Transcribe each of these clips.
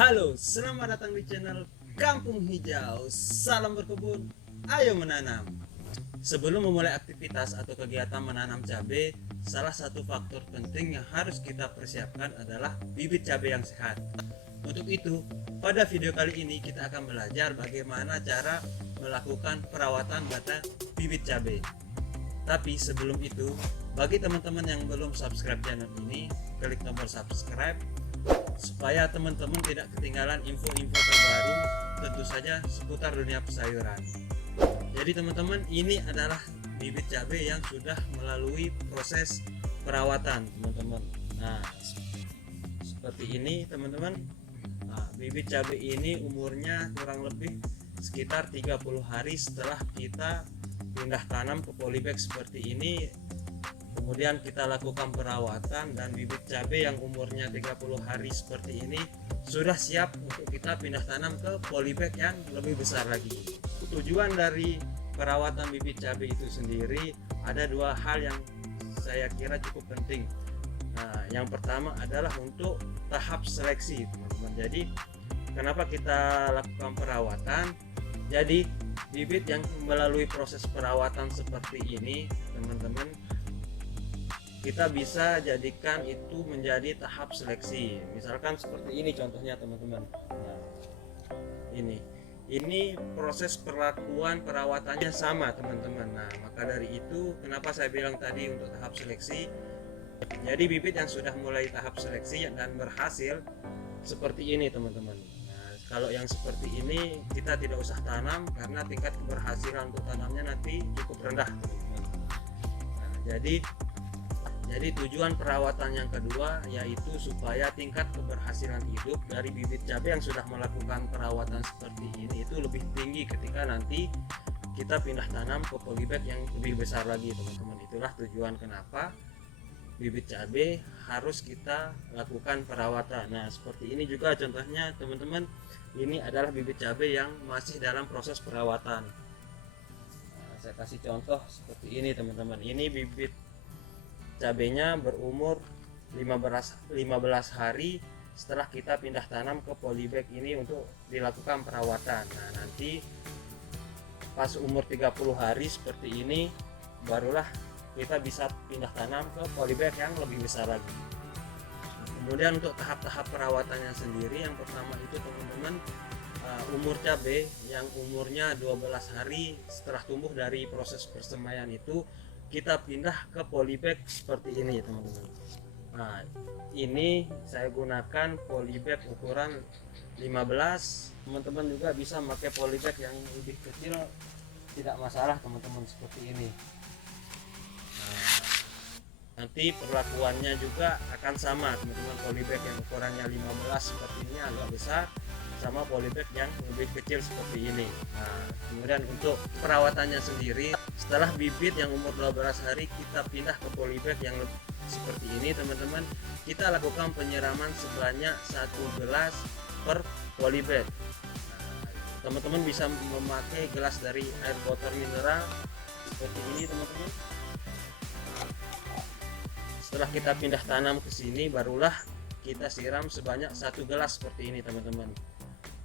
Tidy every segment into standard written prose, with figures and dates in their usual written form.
Halo, selamat datang di channel Kampung Hijau. Salam berkebun, ayo menanam. Sebelum memulai aktivitas atau kegiatan menanam cabai, salah satu faktor penting yang harus kita persiapkan adalah bibit cabai yang sehat. Untuk itu, pada video kali ini kita akan belajar bagaimana cara melakukan perawatan bata bibit cabai. Tapi sebelum itu, bagi teman-teman yang belum subscribe channel ini, klik tombol subscribe supaya teman-teman tidak ketinggalan info-info terbaru, tentu saja seputar dunia pesayuran. Jadi teman-teman, ini adalah bibit cabai yang sudah melalui proses perawatan teman-teman. Nah, seperti ini teman-teman. Nah, bibit cabai ini umurnya kurang lebih sekitar 30 hari setelah kita pindah tanam ke polybag seperti ini. Kemudian kita lakukan perawatan dan bibit cabai yang umurnya 30 hari seperti ini sudah siap untuk kita pindah tanam ke polybag yang lebih besar lagi. Tujuan dari perawatan bibit cabai itu sendiri ada dua hal yang saya kira cukup penting. Nah, yang pertama adalah untuk tahap seleksi teman-teman. Jadi kenapa kita lakukan perawatan? Jadi bibit yang melalui proses perawatan seperti ini teman-teman, kita bisa jadikan itu menjadi tahap seleksi. Misalkan seperti ini contohnya teman-teman. Nah, ini proses perlakuan perawatannya sama teman-teman. Nah, maka dari itu kenapa saya bilang tadi untuk tahap seleksi. Jadi bibit yang sudah mulai tahap seleksi dan berhasil seperti ini teman-teman. Nah, kalau yang seperti ini kita tidak usah tanam karena tingkat keberhasilan untuk tanamnya nanti cukup rendah teman-teman. Nah, jadi tujuan perawatan yang kedua yaitu supaya tingkat keberhasilan hidup dari bibit cabai yang sudah melakukan perawatan seperti ini itu lebih tinggi ketika nanti kita pindah tanam ke polybag yang lebih besar lagi teman-teman. Itulah tujuan kenapa bibit cabai harus kita lakukan perawatan. Nah, seperti ini juga contohnya teman-teman. Ini adalah bibit cabai yang masih dalam proses perawatan. Nah, saya kasih contoh seperti ini teman-teman. Ini bibit cabainya berumur 15 hari setelah kita pindah tanam ke polybag ini untuk dilakukan perawatan. Nah, nanti pas umur 30 hari seperti ini barulah kita bisa pindah tanam ke polybag yang lebih besar lagi. Kemudian untuk tahap-tahap perawatannya sendiri, yang pertama itu teman-teman, umur cabai yang umurnya 12 hari setelah tumbuh dari proses persemaian itu kita pindah ke polybag seperti ini teman-teman. Nah, ini saya gunakan polybag ukuran 15. Teman-teman juga bisa pakai polybag yang lebih kecil, tidak masalah teman-teman, seperti ini. Nah, nanti perlakuannya juga akan sama teman-teman. Polybag yang ukurannya 15 seperti ini agak besar, sama polybag yang lebih kecil seperti ini. Nah, kemudian untuk perawatannya sendiri, setelah bibit yang umur 12 hari kita pindah ke polybag yang seperti ini teman-teman, kita lakukan penyiraman sebanyak 1 gelas per polybag. Teman-teman bisa memakai gelas dari air botol mineral seperti ini teman-teman. Setelah kita pindah tanam ke sini, barulah kita siram sebanyak 1 gelas seperti ini teman-teman.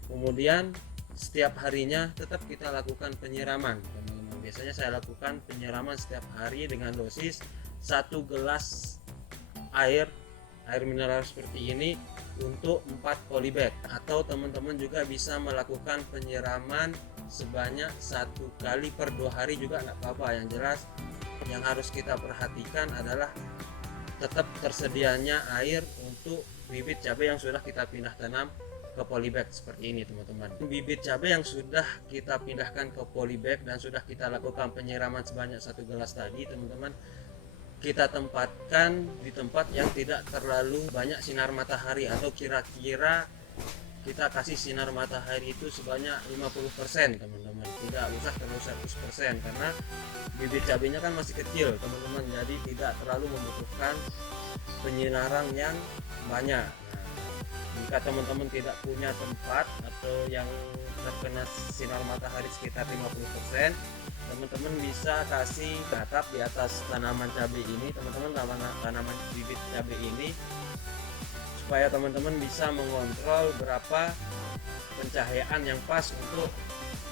Kemudian setiap harinya tetap kita lakukan penyiraman teman-teman. Biasanya saya lakukan penyiraman setiap hari dengan dosis 1 gelas air mineral seperti ini untuk 4 polybag. Atau teman-teman juga bisa melakukan penyiraman sebanyak 1 kali per 2 hari juga nggak apa-apa. Yang jelas yang harus kita perhatikan adalah tetap tersedianya air untuk bibit cabai yang sudah kita pindah tanam ke polybag seperti ini teman-teman. Bibit cabai yang sudah kita pindahkan ke polybag dan sudah kita lakukan penyiraman sebanyak 1 gelas tadi teman-teman, kita tempatkan di tempat yang tidak terlalu banyak sinar matahari, atau kira-kira kita kasih sinar matahari itu sebanyak 50% teman-teman. Tidak usah terlalu 100% karena bibit cabainya kan masih kecil teman-teman, jadi tidak terlalu membutuhkan penyinaran yang banyak. Jika teman-teman tidak punya tempat atau yang terkena sinar matahari sekitar 50%, teman-teman bisa kasih atap di atas tanaman cabai ini teman-teman. Tanaman bibit cabai ini supaya teman-teman bisa mengontrol berapa pencahayaan yang pas untuk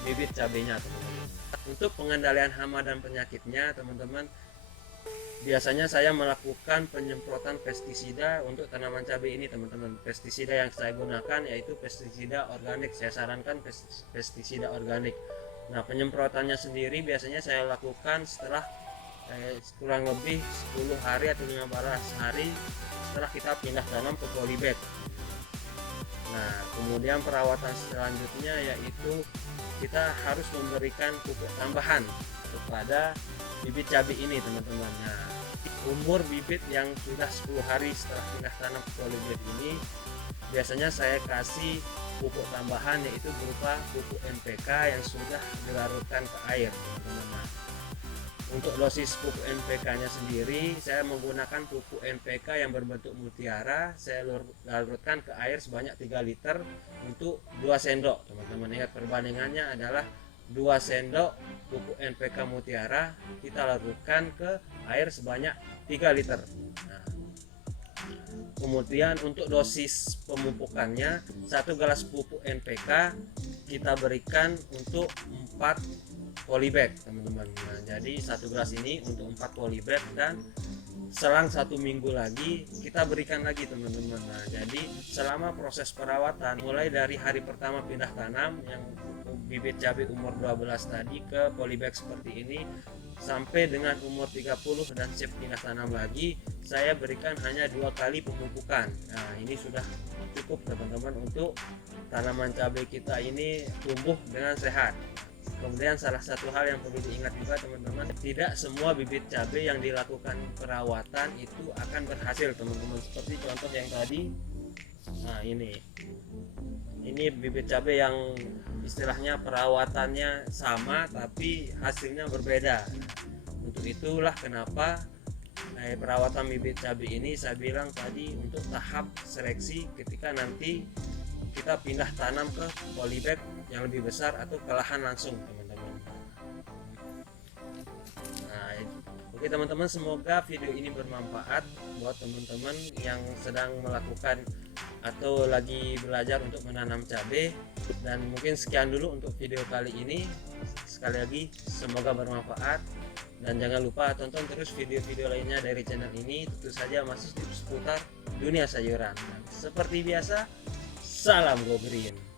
bibit cabenya, teman-teman. Untuk pengendalian hama dan penyakitnya, teman-teman, biasanya saya melakukan penyemprotan pestisida untuk tanaman cabai ini, teman-teman. Pestisida yang saya gunakan yaitu pestisida organik. Saya sarankan pestisida organik. Nah, penyemprotannya sendiri biasanya saya lakukan setelah kurang lebih 10 hari atau 15 hari setelah kita pindah tanam ke polybag. Nah, kemudian perawatan selanjutnya yaitu kita harus memberikan pupuk tambahan kepada bibit cabai ini, teman-teman. Nah, umur bibit yang sudah 10 hari setelah pindah tanam ke polybag ini biasanya saya kasih pupuk tambahan yaitu berupa pupuk NPK yang sudah dilarutkan ke air, teman-teman. Nah, untuk dosis pupuk NPK-nya sendiri saya menggunakan pupuk NPK yang berbentuk mutiara. Saya larutkan ke air sebanyak 3 liter untuk 2 sendok, teman-teman. Ingat, perbandingannya adalah 2 sendok pupuk NPK mutiara kita larutkan ke air sebanyak 3 liter. Nah, kemudian untuk dosis pemupukannya, 1 gelas pupuk NPK kita berikan untuk 4 polybag, teman-teman. Nah, jadi 1 gelas ini untuk 4 polybag dan selang 1 minggu lagi kita berikan lagi, teman-teman. Nah, jadi selama proses perawatan mulai dari hari pertama pindah tanam yang bibit cabai umur 12 tadi ke polybag seperti ini sampai dengan umur 30 dan siap pindah tanam lagi, saya berikan hanya 2 kali pemupukan. Nah, ini sudah cukup, teman-teman, untuk tanaman cabai kita ini tumbuh dengan sehat. Kemudian salah satu hal yang perlu diingat juga, teman-teman, tidak semua bibit cabai yang dilakukan perawatan itu akan berhasil, teman-teman. Seperti contoh yang tadi. Nah, ini bibit cabai yang istilahnya perawatannya sama tapi hasilnya berbeda. Untuk itulah kenapa perawatan bibit cabai ini saya bilang tadi untuk tahap seleksi ketika nanti kita pindah tanam ke polybag yang lebih besar atau ke lahan langsung, teman-teman. Nah, oke, teman-teman, semoga video ini bermanfaat buat teman-teman yang sedang melakukan atau lagi belajar untuk menanam cabai. Dan mungkin sekian dulu untuk video kali ini. Sekali lagi semoga bermanfaat dan jangan lupa tonton terus video-video lainnya dari channel ini, tentu saja masih seputar dunia sayuran. Seperti biasa, salam Go Green.